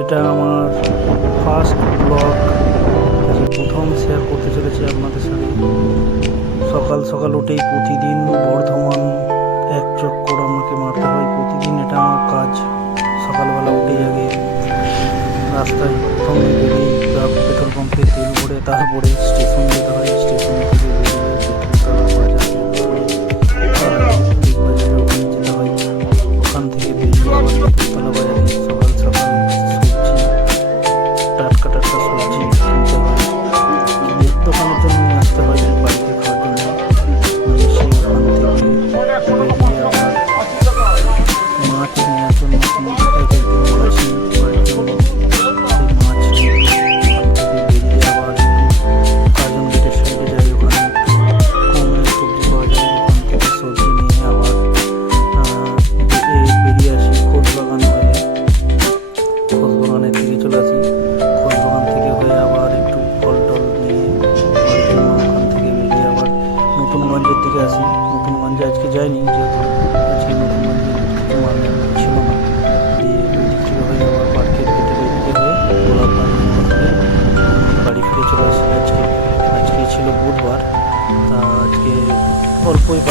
এটা আমার first blog, প্রথম শেয়ার করতে চলেছি আপনাদের সাথে। সকাল সকাল উঠেই প্রতিদিন বর্ধমান এক চক্কর আমাকে মারতে হয়, প্রতিদিন এটা আমার কাজ। সকালবেলা উঠে আগে রাস্তায় প্রথমে বেরিয়ে পেট্রোল পাম্পে তেল ভরে তারপরে স্টেশন যেতে হয়। স্টেশন থেকে বেরিয়ে বেলতলা বাজার বিগ বাজারে ওখানে যেতে হয়। ওখান থেকে বেরিয়ে আবার বেলতলা বাজারে সকাল সকাল সবজি, টাটকা টাটকা সবজি কিনতে হয়। দোকানের জন্য নিয়ে আসতে হয়, বাড়িতে খাওয়ার জন্য। এসে ওখান থেকে বেরিয়ে আবার মাছ নিয়ে আসুন, এক একদিন মাছ নিই বাড়ির জন্য। সেই মাছ নিয়ে ওখান থেকে বেরিয়ে আবার কার্জন গেটের সাইডে যাই, ওখানে কমে সবজি পাওয়া যায়। ওখান থেকে সবজি নিয়ে আবার বেরিয়ে আসি খোসবাগান হয়ে, খোসবাগানের দিকে চলে আসি। খোসবাগান থেকে হয়ে আবার একটু ফল টল নিয়ে বাড়ির জন্য ওখান থেকে বেরিয়ে আবার নতুনগঞ্জের দিকে আসি। নতুনগঞ্জে আজকে যাইনি, যেহেতু আজকে নতুনগঞ্জে কিছু মানে ছিল না। দিয়ে ওই দিক থেকে হয়ে আবার পার্কের ভিতরে দিকে হয়ে গোলাপ পার্ক হয়ে বাড়ি ফিরে চলে আসি। আজকে ছিল বুধবার, তা আজকে অল্পই বাড়ি